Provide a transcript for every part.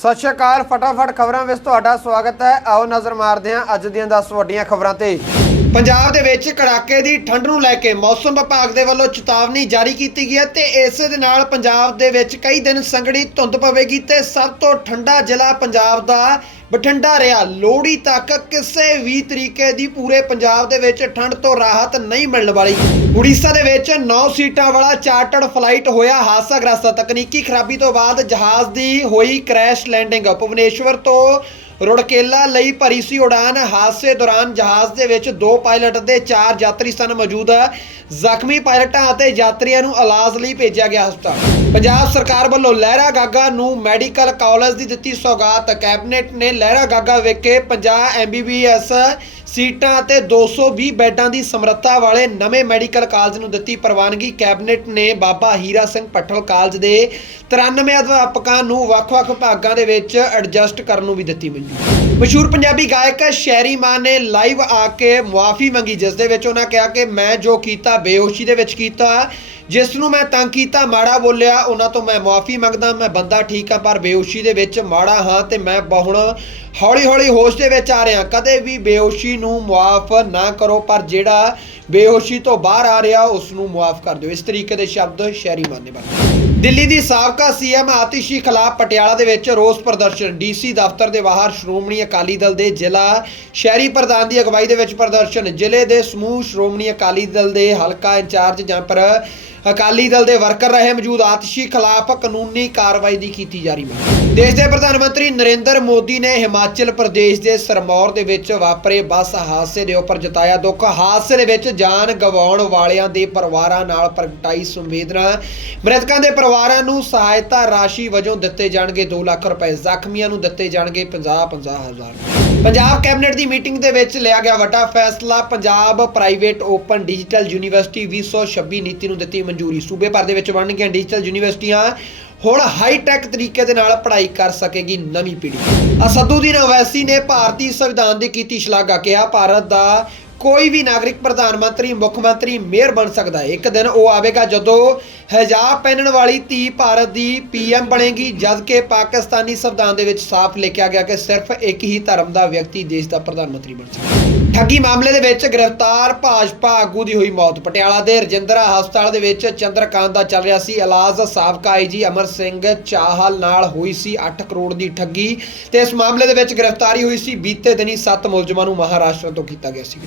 ਸਤਿ ਸ਼੍ਰੀ ਅਕਾਲ, ਫਟਾਫਟ ਖਬਰਾਂ ਵਿੱਚ ਤੁਹਾਡਾ ਸਵਾਗਤ ਹੈ। ਆਓ ਨਜ਼ਰ ਮਾਰਦੇ ਹਾਂ ਅੱਜ ਦੀਆਂ 10 ਵੱਡੀਆਂ ਖਬਰਾਂ ਤੇ। ਪੰਜਾਬ ਦੇ ਵਿੱਚ ਕੜਾਕੇ ਦੀ ਠੰਡ ਨੂੰ ਲੈ ਕੇ ਮੌਸਮ ਵਿਭਾਗ ਦੇ ਵੱਲੋਂ ਚੇਤਾਵਨੀ ਜਾਰੀ ਕੀਤੀ ਗਈ ਹੈ ਤੇ ਇਸੇ ਦੇ ਨਾਲ ਪੰਜਾਬ ਦੇ ਵਿੱਚ ਕਈ ਦਿਨ ਸੰਘਣੀ ਧੁੰਦ ਪਵੇਗੀ ਤੇ ਸਭ ਤੋਂ ਠੰਡਾ ਜ਼ਿਲ੍ਹਾ ਪੰਜਾਬ ਦਾ ਬਠਿੰਡਾ ਰਿਹਾ। ਲੋਹੜੀ ਤੱਕ ਕਿਸੇ ਵੀ ਤਰੀਕੇ ਦੀ ਪੂਰੇ ਪੰਜਾਬ ਦੇ ਵਿੱਚ ਠੰਡ ਤੋਂ ਰਾਹਤ ਨਹੀਂ ਮਿਲਣ ਵਾਲੀ। ਉੜੀਸਾ ਦੇ ਵਿੱਚ 9 ਸੀਟਾਂ ਵਾਲਾ ਚਾਰਟਰਡ ਫਲਾਈਟ ਹੋਇਆ ਹਾਦਸਾਗ੍ਰਸਤ। ਤਕਨੀਕੀ ਖਰਾਬੀ ਤੋਂ ਬਾਅਦ ਜਹਾਜ਼ ਦੀ ਹੋਈ ਕ੍ਰੈਸ਼ ਲੈਂਡਿੰਗ। ਭੁਵਨੇਸ਼ਵਰ ਤੋਂ ਰੁੜਕੇਲਾ ਲਈ ਭਰੀ ਸੀ ਉਡਾਨ। ਹਾਦਸੇ ਦੌਰਾਨ ਜਹਾਜ਼ ਦੇ ਵਿੱਚ ਦੋ ਪਾਇਲਟ ਅਤੇ ਚਾਰ ਯਾਤਰੀ ਸਨ ਮੌਜੂਦ। ਜ਼ਖਮੀ ਪਾਇਲਟਾਂ ਅਤੇ ਯਾਤਰੀਆਂ ਨੂੰ ਇਲਾਜ ਲਈ ਭੇਜਿਆ ਗਿਆ ਹਸਪਤਾਲ। ਪੰਜਾਬ ਸਰਕਾਰ ਵੱਲੋਂ ਲਹਿਰਾ ਗਾਗਾ ਨੂੰ ਮੈਡੀਕਲ ਕਾਲਜ ਦੀ ਦਿੱਤੀ ਸੌਗਾਤ। ਕੈਬਨਿਟ ਨੇ ਲਹਿਰਾ ਗਾਗਾ ਵਿਖੇ 50 ਐਮਬੀਬੀਐਸ ਸੀਟਾਂ ਅਤੇ 220 ਬੈੱਡਾਂ ਦੀ ਸਮਰੱਥਾ ਵਾਲੇ ਨਵੇਂ ਮੈਡੀਕਲ ਕਾਲਜ ਨੂੰ ਦਿੱਤੀ ਪ੍ਰਵਾਨਗੀ। ਕੈਬਨਿਟ ਨੇ ਬਾਬਾ ਹੀਰਾ ਸਿੰਘ ਪੱਠਲ ਕਾਲਜ ਦੇ 93 ਅਧਿਆਪਕਾਂ ਨੂੰ ਵੱਖ-ਵੱਖ ਭਾਗਾਂ ਦੇ ਵਿੱਚ ਐਡਜਸਟ ਕਰਨ ਨੂੰ ਵੀ ਦਿੱਤੀ ਮਨਜ਼ੂਰੀ ਮਸ਼ਹੂਰ ਪੰਜਾਬੀ ਗਾਇਕ ਸ਼ੈਰੀ ਮਾਨ ਨੇ ਲਾਈਵ ਆ ਕੇ ਮੁਆਫੀ ਮੰਗੀ, ਜਿਸ ਦੇ ਵਿੱਚ ਉਹਨਾਂ ਕਿਹਾ ਕਿ ਮੈਂ ਜੋ ਕੀਤਾ, ਬੇਹੋਸ਼ੀ ਦੇ ਵਿੱਚ ਕੀਤਾ, ਜਿਸ ਨੂੰ ਮੈਂ ਤੰਗ ਕੀਤਾ, ਮਾੜਾ ਬੋਲਿਆ, ਉਹਨਾਂ ਤੋਂ ਮੈਂ ਮੁਆਫੀ ਮੰਗਦਾ, ਮੈਂ ਬੰਦਾ ਠੀਕ ਆ, ਪਰ ਬੇਹੋਸ਼ੀ ਦੇ ਵਿੱਚ ਮਾੜਾ ਹਾਂ ਤੇ ਮੈਂ ਹੁਣ ਹੌਲੀ ਹੌਲੀ ਹੋਸ਼ ਦੇ ਵਿੱਚ ਆ ਰਿਹਾ। ਕਦੇ ਵੀ ਬੇਹੋਸ਼ੀ ਨੂੰ ਮੁਆਫ ਨਾ ਕਰੋ, ਪਰ ਜਿਹੜਾ ਬੇਹੋਸ਼ੀ ਤੋਂ ਬਾਹਰ ਆ ਰਿਹਾ ਉਸ ਨੂੰ ਮੁਆਫ ਕਰ ਦਿਓ। ਇਸ ਤਰੀਕੇ ਦੇ ਸ਼ਬਦ ਸ਼ਹਿਰੀ ਮਾਨੇ ਬਣ ਦਿੱਲੀ ਦੀ ਸਾਬਕਾ ਸੀਐਮ ਆਤਿਸ਼ੀ ਖਿਲਾਫ ਪਟਿਆਲਾ ਦੇ ਵਿੱਚ ਰੋਸ ਪ੍ਰਦਰਸ਼ਨ। ਡੀਸੀ ਦਫ਼ਤਰ ਦੇ ਬਾਹਰ ਸ਼੍ਰੋਮਣੀ ਅਕਾਲੀ ਦਲ ਦੇ ਜ਼ਿਲ੍ਹਾ ਸ਼ਹਿਰੀ ਪ੍ਰਧਾਨ ਦੀ ਅਗਵਾਈ ਦੇ ਵਿੱਚ ਪ੍ਰਦਰਸ਼ਨ। ਜ਼ਿਲ੍ਹੇ ਦੇ ਸਮੂਹ ਸ਼੍ਰੋਮਣੀ ਅਕਾਲੀ ਦਲ ਦੇ ਹਲਕਾ ਇੰਚਾਰਜ ਜਾਂ ਪਰ ਅਕਾਲੀ ਦਲ ਦੇ ਵਰਕਰ ਰਹੇ ਮੌਜੂਦ। ਆਤਿਸ਼ੀ ਖਿਲਾਫ ਕਾਨੂੰਨੀ ਕਾਰਵਾਈ ਦੀ ਕੀਤੀ ਜਾ ਰਹੀ ਹੈ ਦੇਸ਼ ਦੇ ਪ੍ਰਧਾਨ ਮੰਤਰੀ ਨਰਿੰਦਰ ਮੋਦੀ ਨੇ ਹਿਮਾਚਲ ਪ੍ਰਦੇਸ਼ ਦੇ ਸਰਮੌਰ ਦੇ ਵਿੱਚ ਵਾਪਰੇ ਬੱਸ ਹਾਦਸੇ ਦੇ ਉੱਪਰ ਜਤਾਇਆ ਦੁੱਖ। ਹਾਦਸੇ ਦੇ ਵਿੱਚ ਜਾਨ ਗਵਾਉਣ ਵਾਲਿਆਂ ਦੇ ਪਰਿਵਾਰਾਂ ਨਾਲ ਪ੍ਰਗਟਾਈ ਸੰਵੇਦਨਾ। ਮ੍ਰਿਤਕਾਂ ਦੇ ਪਰਿਵਾਰਾਂ ਨੂੰ ਸਹਾਇਤਾ ਰਾਸ਼ੀ ਵਜੋਂ ਦਿੱਤੇ ਜਾਣਗੇ 2 ਲੱਖ ਰੁਪਏ, ਜ਼ਖਮੀਆਂ ਨੂੰ ਦਿੱਤੇ ਜਾਣਗੇ 50-50 ਪੰਜਾਬ ਕੈਬਨਿਟ ਦੀ ਮੀਟਿੰਗ ਦੇ ਵਿੱਚ ਲਿਆ ਗਿਆ ਵੱਡਾ ਫੈਸਲਾ, Punjab private open digital university 2026 ਨੀਤੀ ਨੂੰ ਦਿੱਤੀ ਮਨਜ਼ੂਰੀ। ਸੂਬੇ ਭਰ ਦੇ ਵਿੱਚ ਬਣਨਗੀਆਂ ਡਿਜੀਟਲ ਯੂਨੀਵਰਸਿਟੀਆਂ, ਹੁਣ ਹਾਈ ਟੈਕ ਤਰੀਕੇ ਦੇ ਨਾਲ ਪੜ੍ਹਾਈ ਕਰ ਸਕੇਗੀ ਨਵੀਂ ਪੀੜ੍ਹੀ। ਅਸਦੁੱਦੀਨ ਅਵੈਸੀ ਨੇ ਭਾਰਤੀ ਸੰਵਿਧਾਨ ਦੀ ਕੀਤੀ ਸ਼ਲਾਘਾ, ਕਿਹਾ ਭਾਰਤ ਦਾ ਕੋਈ ਵੀ ਨਾਗਰਿਕ ਪ੍ਰਧਾਨ ਮੰਤਰੀ, ਮੁੱਖ ਮੰਤਰੀ, ਮੇਅਰ ਬਣ ਸਕਦਾ ਹੈ। ਇੱਕ ਦਿਨ ਉਹ ਆਵੇਗਾ ਜਦੋਂ ਹਿਜਾਬ ਪਹਿਨਣ ਵਾਲੀ ਧੀ ਭਾਰਤ ਦੀ ਪੀਐਮ ਬਣੇਗੀ, ਜਦਕਿ ਪਾਕਿਸਤਾਨੀ ਸੰਵਿਧਾਨ ਦੇ ਵਿੱਚ ਸਾਫ਼ ਲਿਖਿਆ ਗਿਆ ਕਿ ਸਿਰਫ ਇੱਕ ਹੀ ਧਰਮ ਦਾ ਵਿਅਕਤੀ ਦੇਸ਼ ਦਾ ਪ੍ਰਧਾਨ ਮੰਤਰੀ ਬਣ ਸਕਦਾ ਠੱਗੀ ਮਾਮਲੇ ਦੇ ਵਿੱਚ ਗ੍ਰਿਫਤਾਰ ਭਾਜਪਾ ਆਗੂ ਦੀ ਹੋਈ ਮੌਤ। ਪਟਿਆਲਾ ਦੇ ਰਜਿੰਦਰਾ ਹਸਪਤਾਲ ਦੇ ਵਿੱਚ ਚੰਦਰਕਾਂਤ ਦਾ ਚੱਲ ਰਿਹਾ ਸੀ। ਇਲਾਜ ਸਾਬਕਾ ਆਈਜੀ ਅਮਰ ਸਿੰਘ ਚਾਹਲ ਨਾਲ ਹੋਈ ਸੀ 8 ਕਰੋੜ ਦੀ ਠੱਗੀ ਤੇ ਇਸ ਮਾਮਲੇ ਦੇ ਵਿੱਚ ਗ੍ਰਿਫਤਾਰੀ ਹੋਈ ਸੀ। ਬੀਤੇ ਦਿਨੀ 7 ਮੁਲਜ਼ਮਾਂ ਨੂੰ ਮਹਾਰਾਸ਼ਟਰ ਤੋਂ ਕੀਤਾ ਗਿਆ ਸੀ।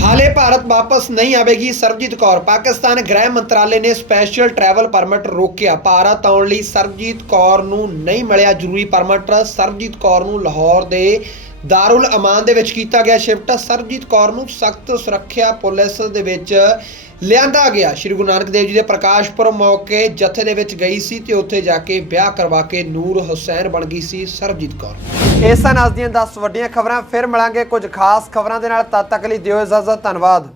ਹਾਲੇ ਭਾਰਤ ਵਾਪਸ ਨਹੀਂ ਆਵੇਗੀ ਸਰਬਜੀਤ ਕੌਰ। ਪਾਕਿਸਤਾਨ ਗ੍ਰਹਿ ਮੰਤਰਾਲੇ ਨੇ ਸਪੈਸ਼ਲ ਟਰੈਵਲ ਪਰਮਿਟ ਰੋਕਿਆ। ਭਾਰਤ ਆਉਣ ਲਈ ਸਰਬਜੀਤ ਕੌਰ ਨੂੰ ਨਹੀਂ ਮਿਲਿਆ ਜ਼ਰੂਰੀ ਪਰਮਿਟ ਸਰਬਜੀਤ ਕੌਰ ਨੂੰ ਲਾਹੌਰ ਦੇ ਦਾਰੁਲ ਅਮਾਨ ਦੇ ਵਿੱਚ ਕੀਤਾ ਗਿਆ ਸ਼ਿਫਟ। ਸਰਬਜੀਤ ਕੌਰ ਨੂੰ ਸਖਤ ਸੁਰੱਖਿਆ ਪੁਲਿਸ ਦੇ ਵਿੱਚ ਲਿਆਂਦਾ ਗਿਆ। ਸ਼੍ਰੀ ਗੁਰੂ ਨਾਨਕ ਦੇਵ ਜੀ ਦੇ ਪ੍ਰਕਾਸ਼ ਪੁਰਬ ਮੌਕੇ ਜਥੇ ਦੇ ਵਿੱਚ ਗਈ ਸੀ ਤੇ ਉੱਥੇ ਜਾ ਕੇ ਵਿਆਹ ਕਰਵਾ ਕੇ ਨੂਰ ਹੁਸੈਨ ਬਣ ਗਈ ਸੀ ਸਰਬਜੀਤ ਕੌਰ। ਇਹ ਸਨ ਅੱਜ ਦੀਆਂ 10 ਵੱਡੀਆਂ ਖਬਰਾਂ, ਫਿਰ ਮਿਲਾਂਗੇ ਕੁਝ ਖਾਸ ਖਬਰਾਂ ਦੇ ਨਾਲ। ਤਦ ਤੱਕ ਲਈ ਦਿਓ ਇਜਾਜ਼ਤ, ਧੰਨਵਾਦ।